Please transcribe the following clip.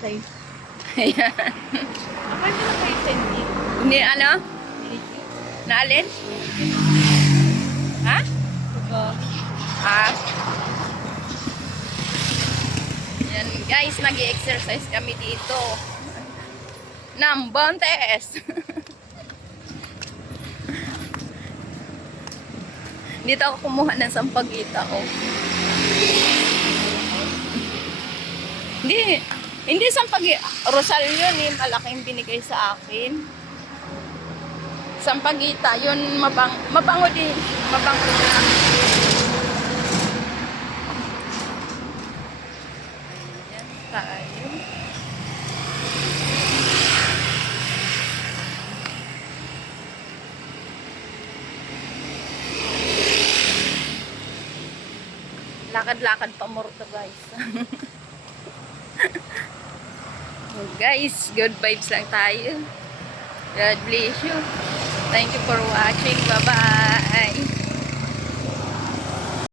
lalaki. Ayan. Pwede na kayo sending. Ni ano? Naalin? Ha? Ah. Yan guys, nag-exercise kami dito. Ng Bontes. Dito ako kumuha ng sampagita, oh. Hindi sampagita. Rosal yun, eh. Malaking binigay sa akin. Sampagita, yun mabango din. Mabango na. Ayan tayo. Lakad-lakad pa more to guys. Guys, good vibes lang tayo. God bless you. Thank you for watching. Bye-bye.